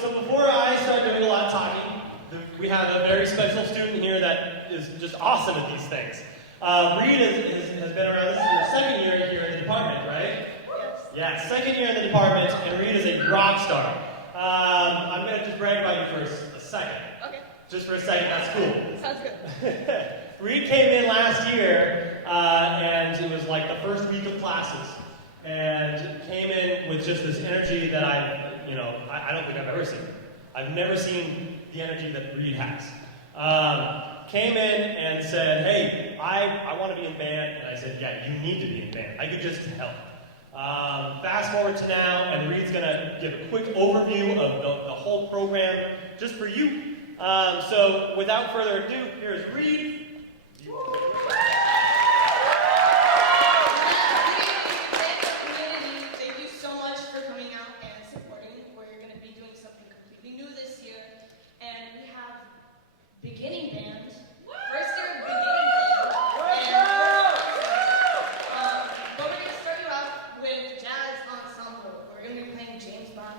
So before I start doing a lot of talking, we have a very special student here that is just awesome at these things. Reed has been around. This is your second year here in the department, right? Yes. Yeah, second year in the department, and Reed is a rock star. I'm going to just brag about you for a second. Okay. Just for a second, that's cool. Sounds good. Reed came in last year, and it was like the first week of classes, and came in with just this energy that I don't think I've ever seen. I've never seen the energy that Reed has. Came in and said, hey, I want to be in band, and I said, yeah, you need to be in band. I could just tell. Fast forward to now, and Reed's going to give a quick overview of the whole program just for you. So without further ado, here's Reed. Thank you so much for coming out and supporting. We're going to be doing something completely new this year, and we have beginning band, first year beginning band. But we're going to start you off with jazz ensemble. We're going to be playing James Bond,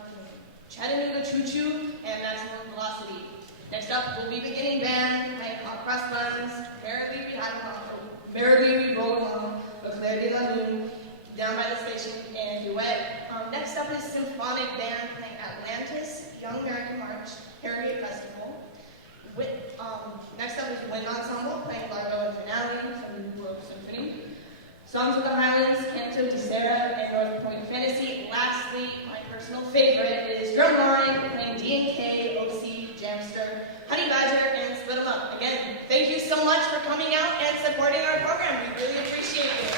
Chattanooga Choo Choo, and Maximum Velocity. Next up will be beginning band, playing Hot Cross Buns, Merrily We Roll Along, Claire de la Lune, Down by the Station, and Duet. Next up is symphonic band playing Atlantis, Young American March, Harriet Festival. Next up is wind ensemble playing Largo and Finale from the World Symphony. Songs of the Highlands, Canto de Serra, and North Point Fantasy. Lastly, my personal favorite is drumline playing D&K, OC, Jamster, Honey Badger, and Split 'em Up. Again, thank you so much for coming out and supporting our program. We really appreciate it.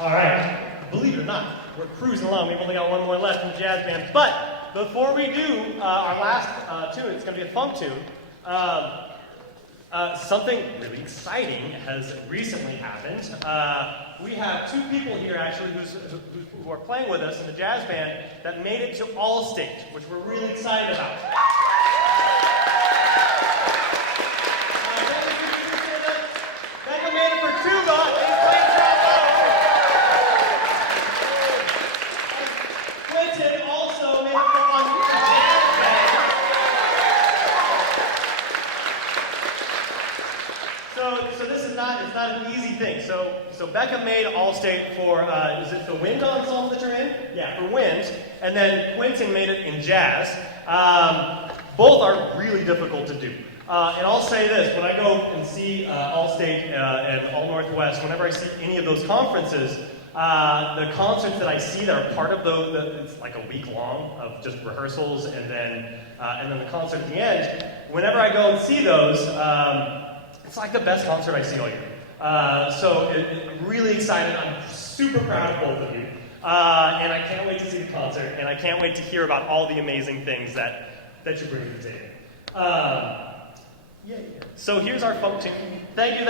All right, believe it or not, we're cruising along. We've only got one more left in the jazz band. But before we do our last tune, it's going to be a funk tune. Something really exciting has recently happened. We have two people here actually who are playing with us in the jazz band that made it to All-State, which we're really excited about. Becca made it for tuba. He's playing trombone. Quentin also made it on the jazz band. So this is not, it's not an easy thing. So Becca made All-State for, is it the wind ensemble that you're in? Yeah, for wind. And then Quentin made it in jazz. Both are really difficult to do. And I'll say this, when I go and see All-State and All Northwest, whenever I see any of those conferences, the concerts that I see that are part of it's like a week long of just rehearsals and then the concert at the end, whenever I go and see those, it's like the best concert I see all year. So I'm really excited. I'm super proud of both of you. And I can't wait to see the concert, and I can't wait to hear about all the amazing things that you bring to the table. Yeah. So here's our funk tune. Thank you.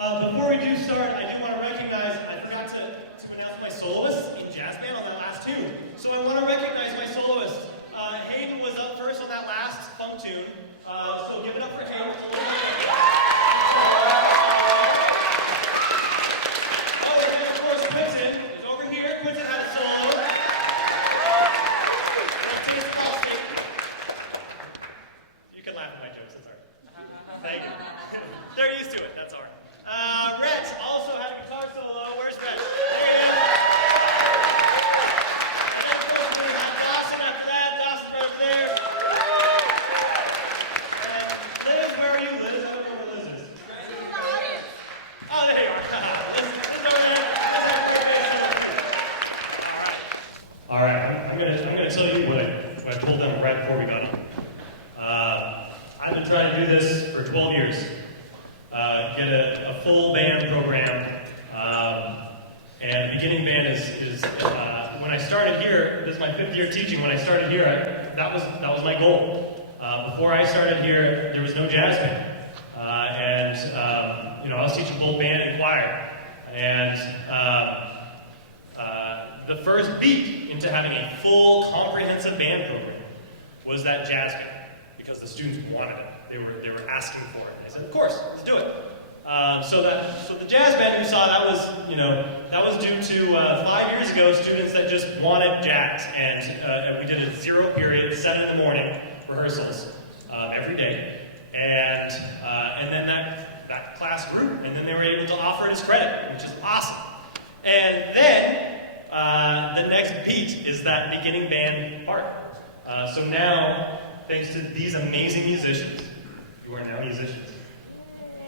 Before we do start, I do want to recognize, I forgot to announce my soloist in jazz band on that last tune. So I want to recognize my soloist. Hayden was up first on that last funk tune. So give it up for Hayden. Oh, and then of course Quentin is over here. Quentin had a solo. You can laugh at my jokes, that's all right. Thank you. They're used to it, that's all right. Rhett also had a guitar solo. Where's Rhett? There he is. And then of course we have Dawson after that. Dawson right over there. And Liz, where are you, Liz? I don't know where Liz is. Oh, there you are. Liz over there. Liz had all right. I'm gonna tell you what I told them right before we got on. I've been trying to do this for 12 years. Get a full band program, and beginning band is when I started here. This is my 5th year teaching. When I started here, that was my goal. Before I started here, there was no jazz band, and I was teaching both band and choir. And the first beat into having a full comprehensive band program was that jazz band, because the students wanted it. They were asking for it. And I said, of course, let's do it. So the jazz band you saw, that was due to 5 years ago, students that just wanted jazz, and we did a 0 period, 7 in the morning rehearsals every day, and then that class grew, and then they were able to offer it as credit, which is awesome. And then the next beat is that beginning band part. So now, thanks to these amazing musicians, who are now musicians.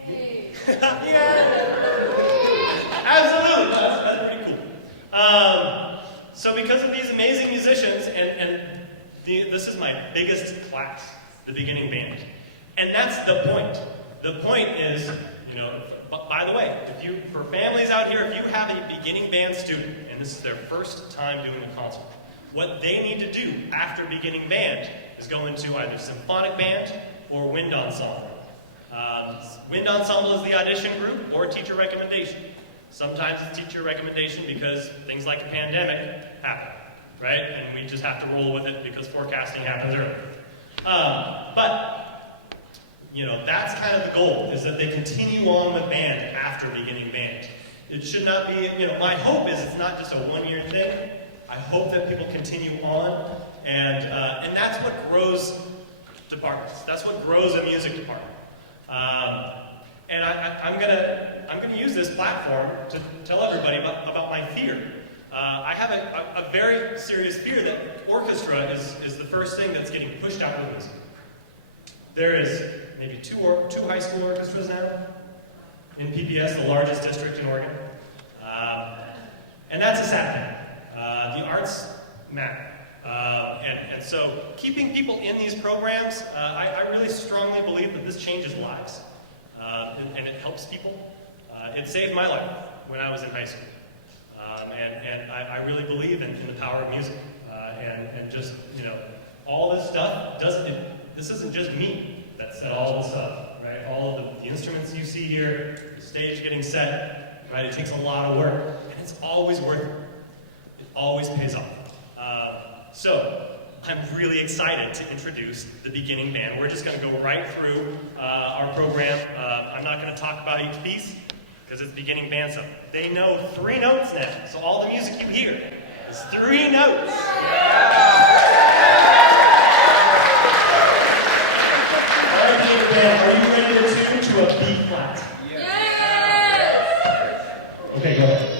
Yeah. Absolutely, that's pretty cool. So because of these amazing musicians, this is my biggest class, the beginning band. And that's the point. The point is, by the way, for families out here, if you have a beginning band student, and this is their first time doing a concert, what they need to do after beginning band is go into either symphonic band or wind ensemble. Wind ensemble is the audition group or teacher recommendation. Sometimes it's teacher recommendation because things like a pandemic happen, right? And we just have to roll with it because forecasting happens early. That's kind of the goal, is that they continue on with band after beginning band. It should not be, my hope is it's not just a one-year thing. I hope that people continue on, and that's what grows departments. That's what grows a music department. And I'm gonna use this platform to tell everybody about my fear. I have a very serious fear that orchestra is the first thing that's getting pushed out of music. There is maybe two high school orchestras now in PPS, the largest district in Oregon, and that's a sad thing. The arts matter. And so keeping people in these programs, I really strongly believe that this changes lives, and it helps people. It saved my life when I was in high school, and I really believe in the power of music, and just, all this stuff this isn't just me that said all this stuff, right? All of the instruments you see here, the stage getting set, right? It takes a lot of work, and it's always worth it. It always pays off. So, I'm really excited to introduce the beginning band. We're just going to go right through our program. I'm not going to talk about each piece, because it's beginning band stuff. They know 3 notes now, so all the music you hear is 3 notes. All right, beginning band, are you ready to tune to a B flat? Yes! Okay, go ahead.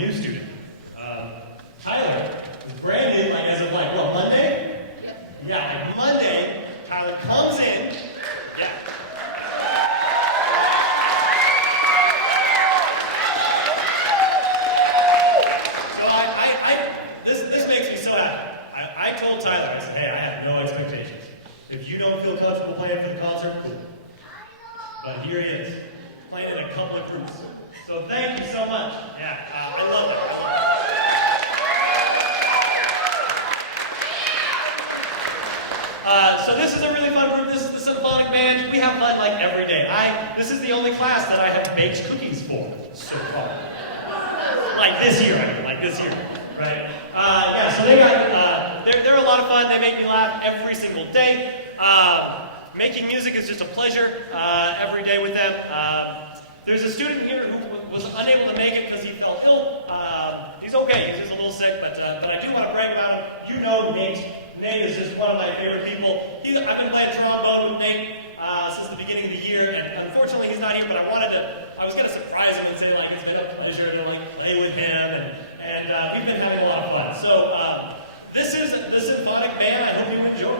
new student. Tyler is brand new, like as of like, what, Monday? Yep. Yeah, like Monday, Tyler comes in. Yeah. So this makes me so happy. I told Tyler, I said, hey, I have no expectations. If you don't feel comfortable playing for the concert, cool. But here he is, playing in a couple of groups. So thank you so much. Yeah, I love it. So this is a really fun group. This is the symphonic band. We have fun like every day. This is the only class that I have baked cookies for so far. Like this year, I mean, like this year, right? Yeah, so they're a lot of fun. They make me laugh every single day. Making music is just a pleasure every day with them. There's a student here who was unable to make it because he fell ill. He's okay. He's just a little sick, but I do want to brag about him. You know Nate. Nate is just one of my favorite people. I've been playing trombone with Nate since the beginning of the year, and unfortunately he's not here, but I was going to surprise him and say, like, it's been a pleasure to, like, play with him, and we've been having a lot of fun. So, this is the symphonic band. I hope you enjoy.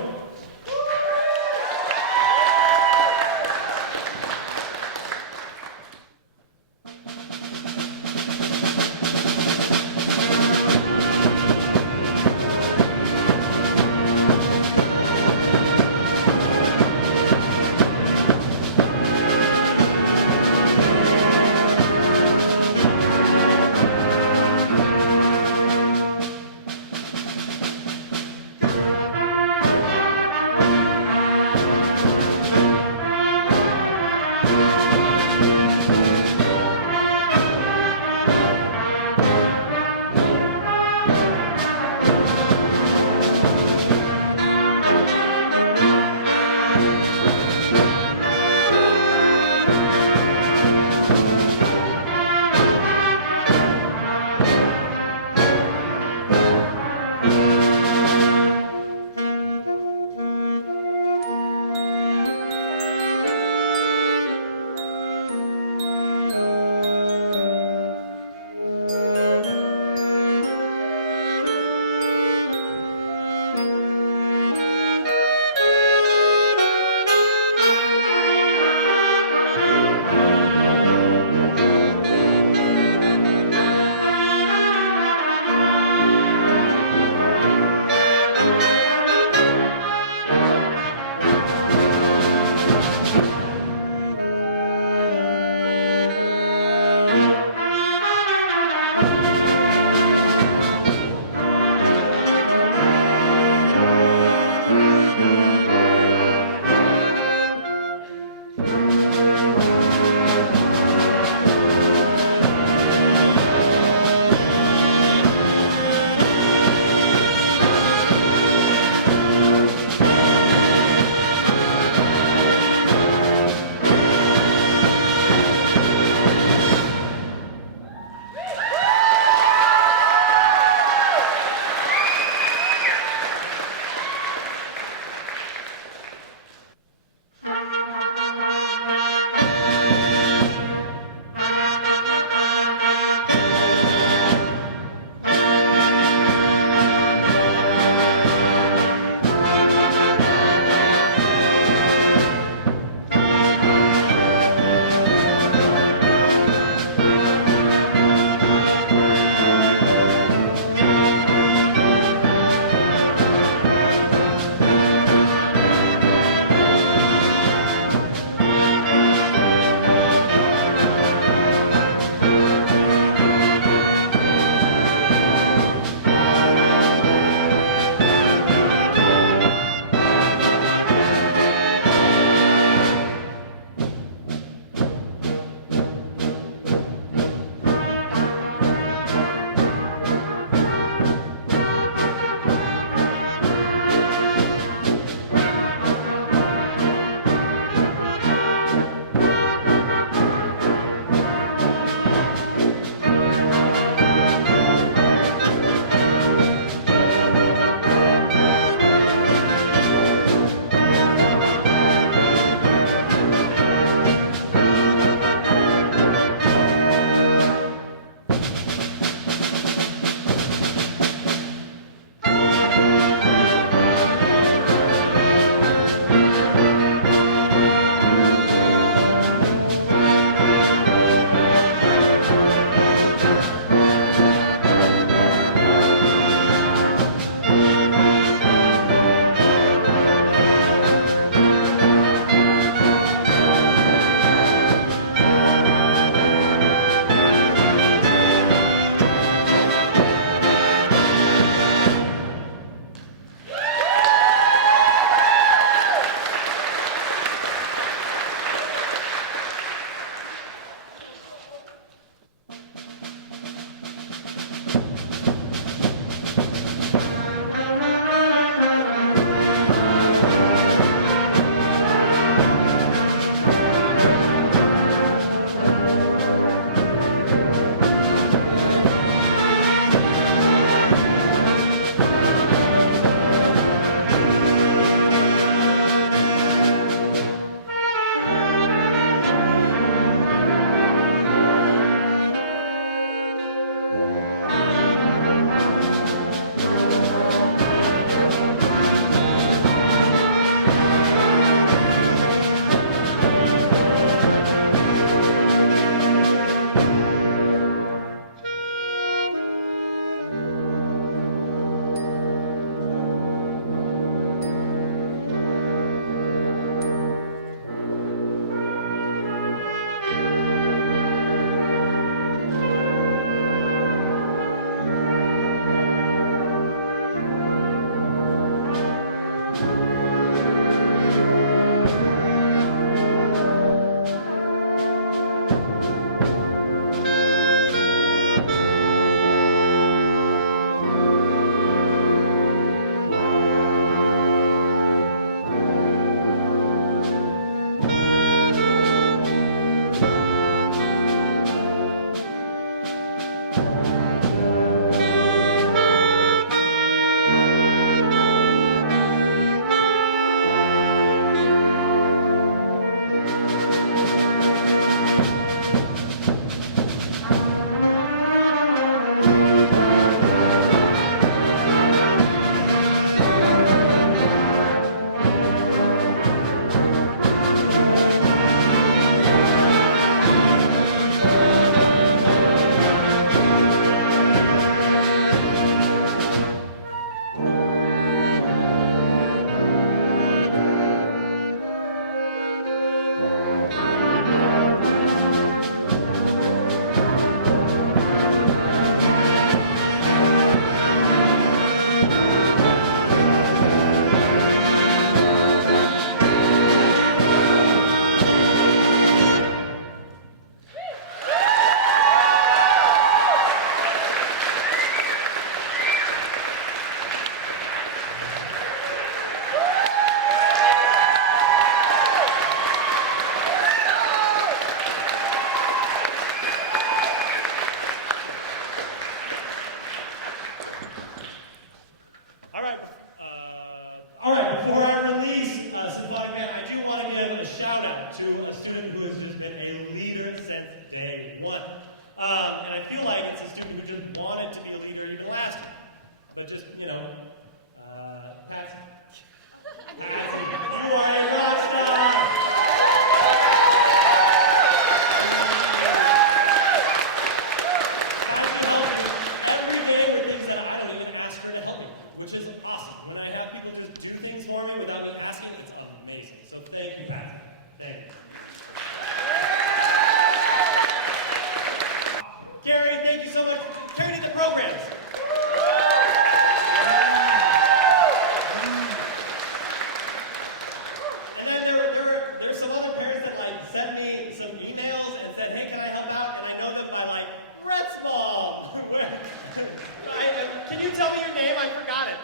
Can you tell me your name? I forgot it.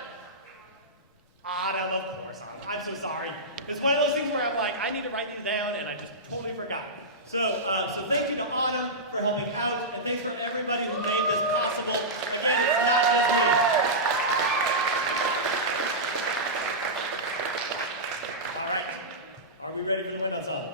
Autumn, of course, Autumn. I'm so sorry. It's one of those things where I'm like, I need to write these down, and I just totally forgot. So thank you to Autumn for helping out, and thanks for everybody who made this possible. And it's not just me. All right. Are we ready for the window song?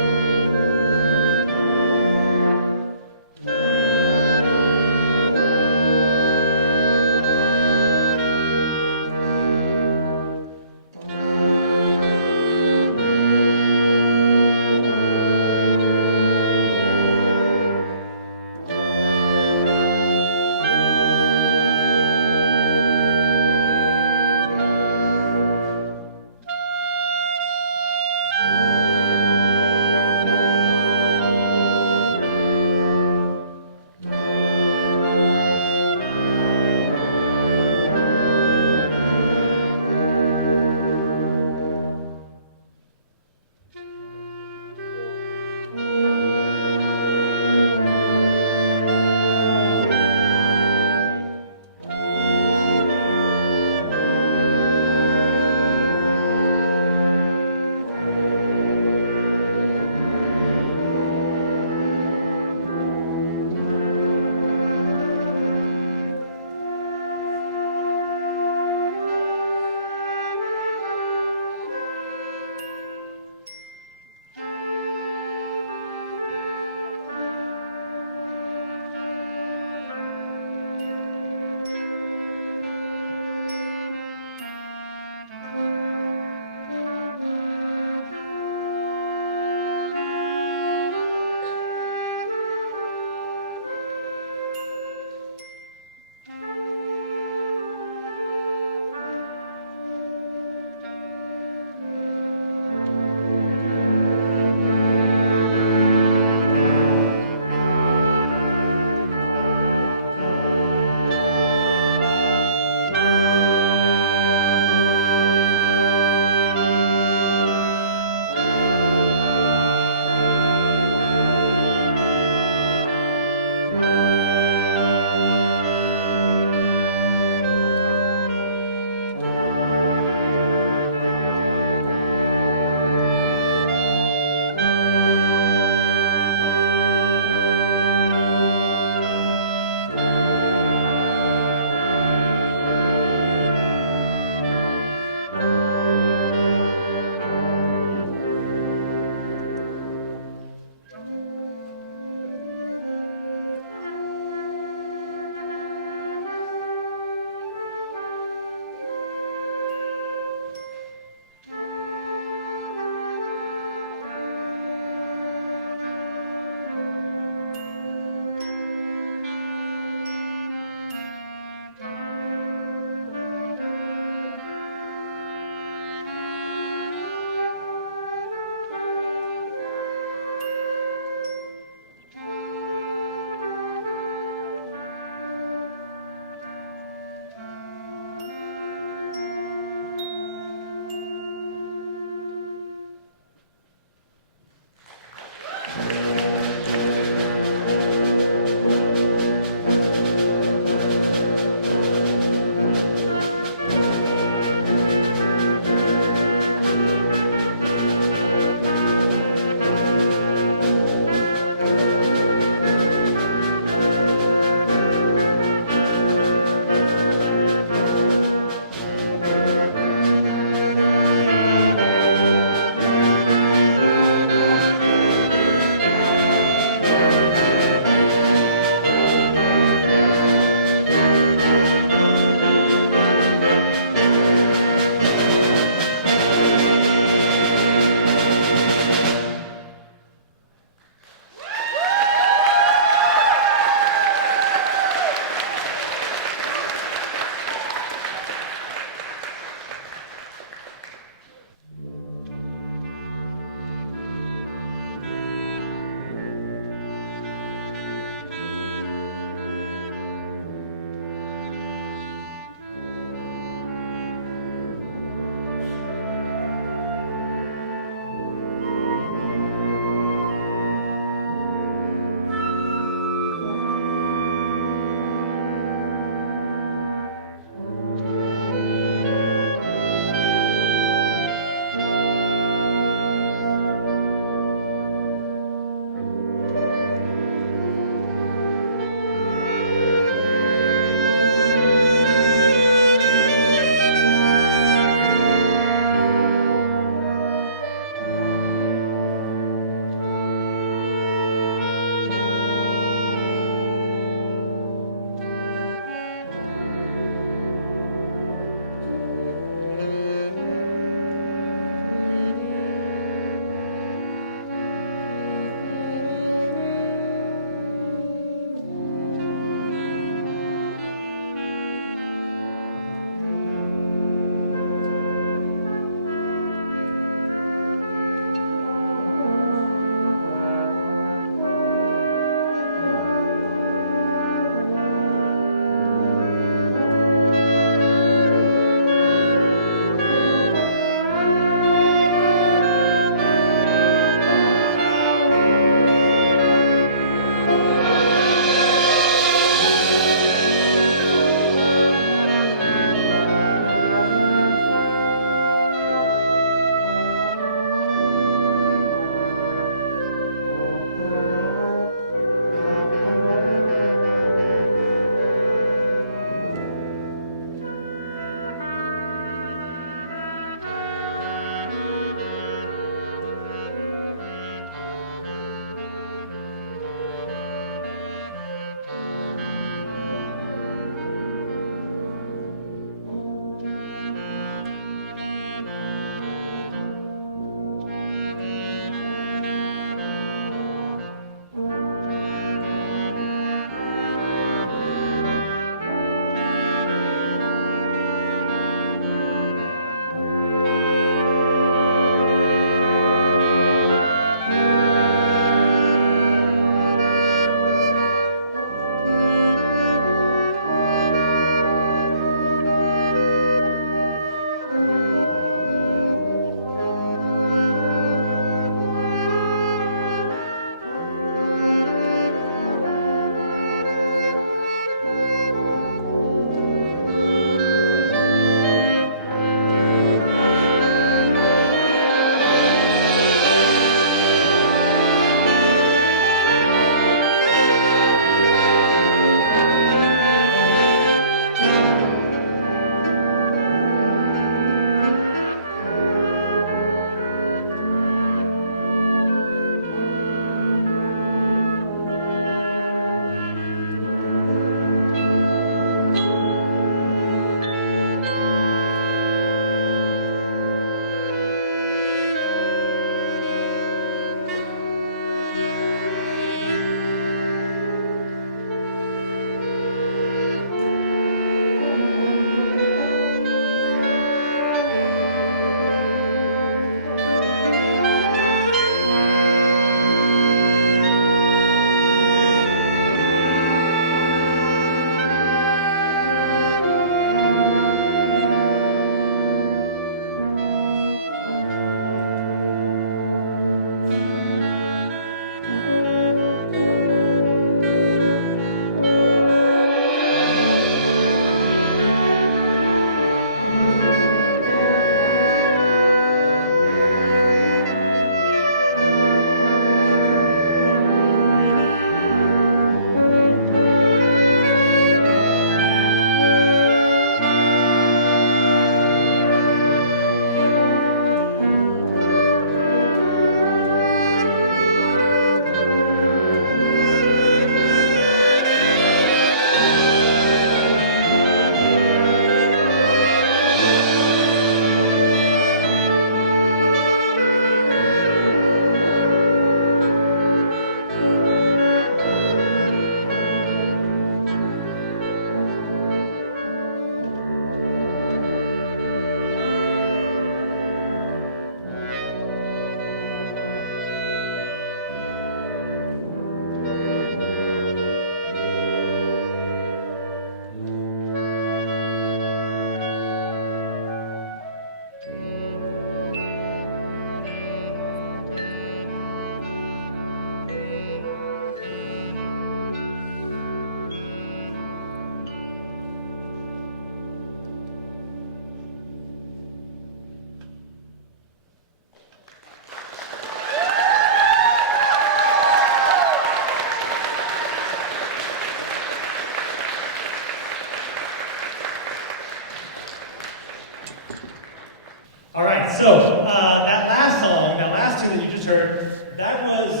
So that last song, that last tune that you just heard, that was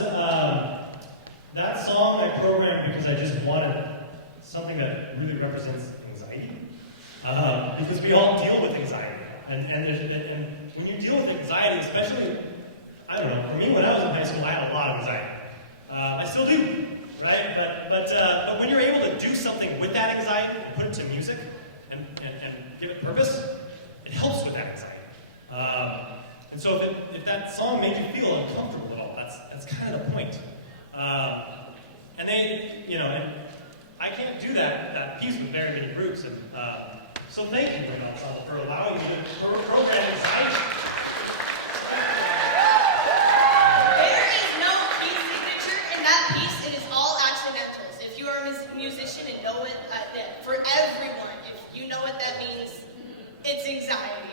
that song I programmed because I just wanted something that really represents anxiety. Because we all deal with anxiety, and when you deal with anxiety, especially, I don't know, for me when I was in high school, I had a lot of anxiety. I still do, right? But when you're able to do something with that anxiety and put it to music and give it purpose, it helps with that anxiety. And so if that song made you feel uncomfortable at all, that's kind of the point. And they, and I can't do that piece with very many groups. And so thank you very much for allowing me to program anxiety. There is no key signature in that piece. It is all accidentals. If you are a musician and know it, for everyone, if you know what that means, it's anxiety.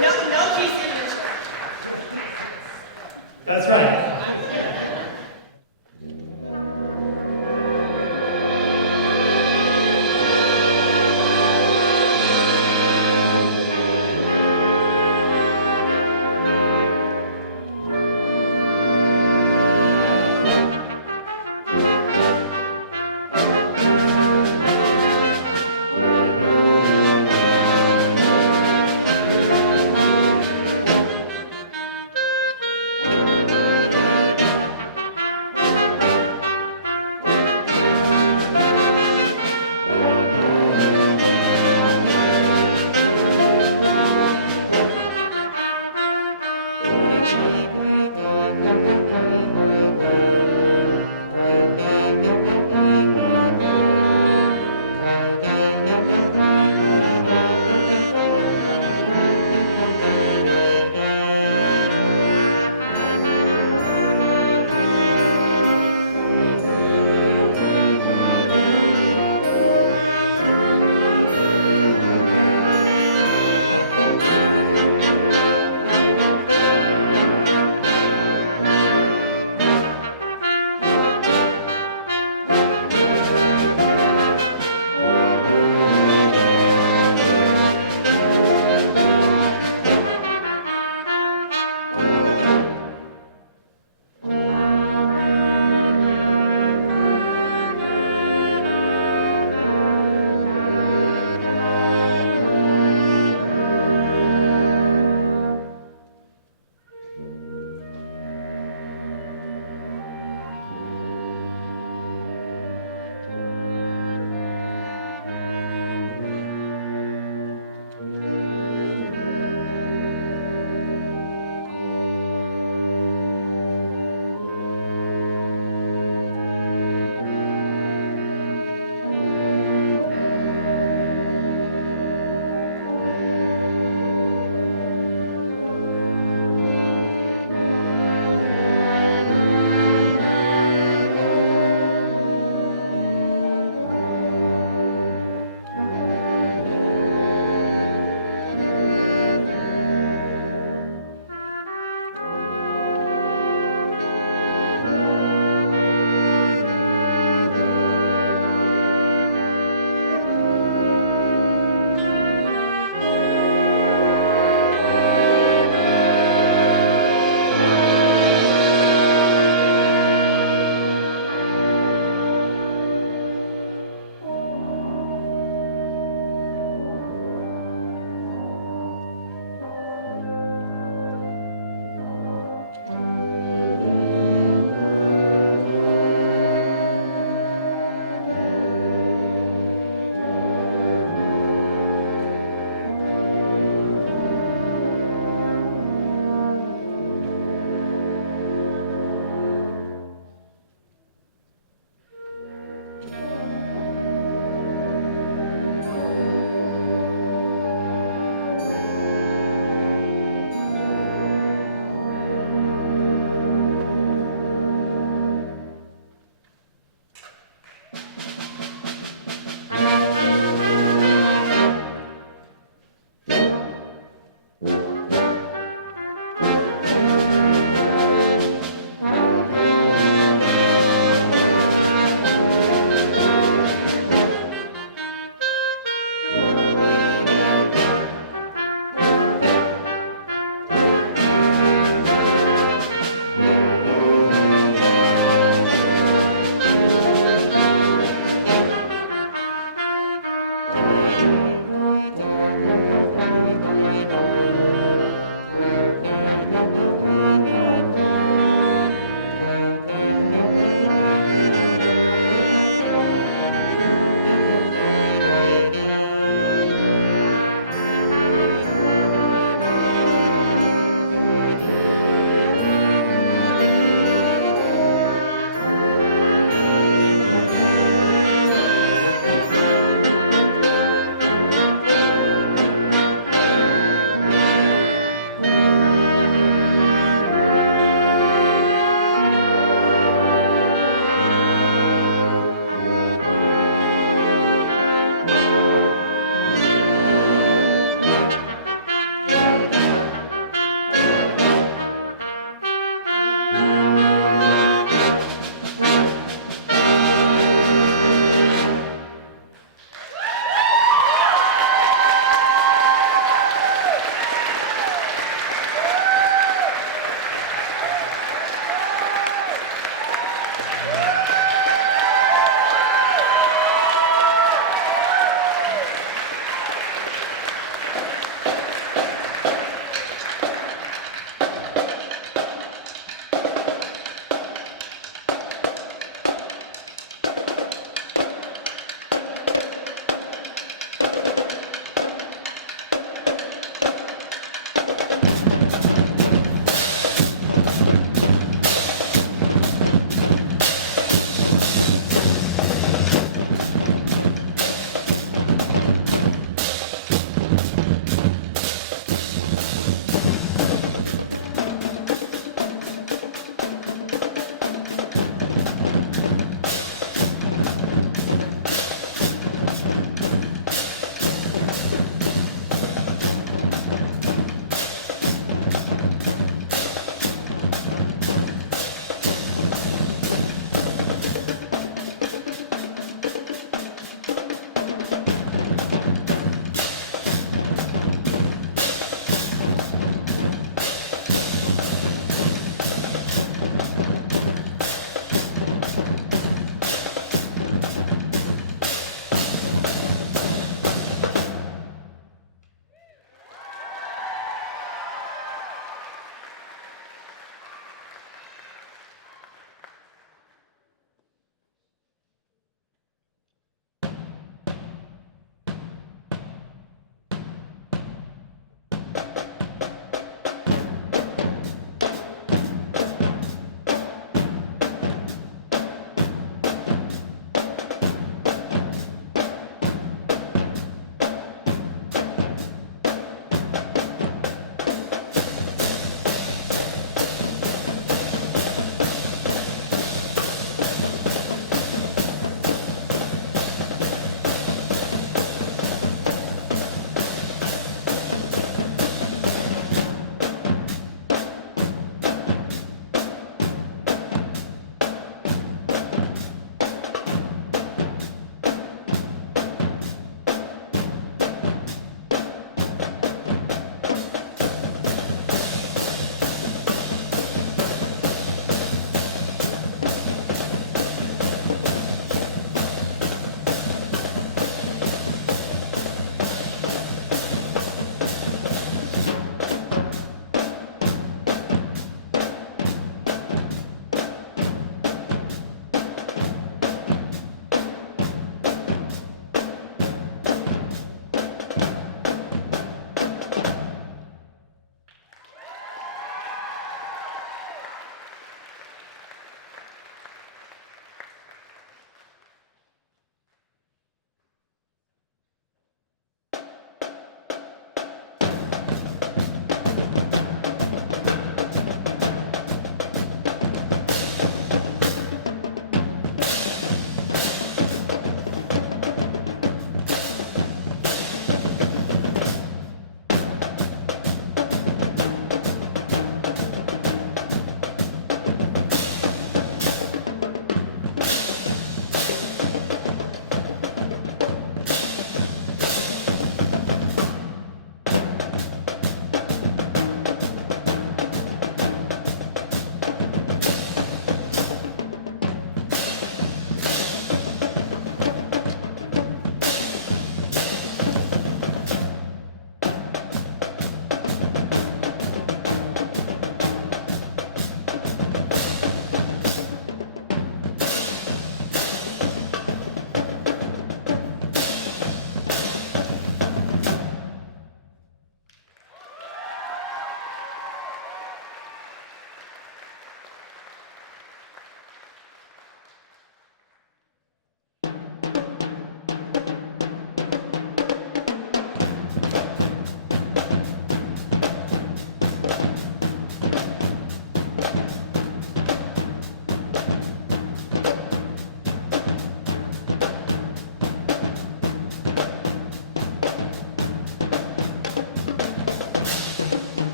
No key signature. That's right.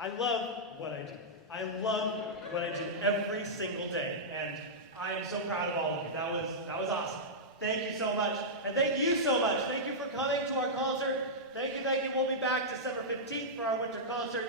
I love what I do. I love what I do every single day, and I am so proud of all of you. That was awesome. Thank you so much, and thank you so much. Thank you for coming to our concert. Thank you. We'll be back December 15th for our winter concert.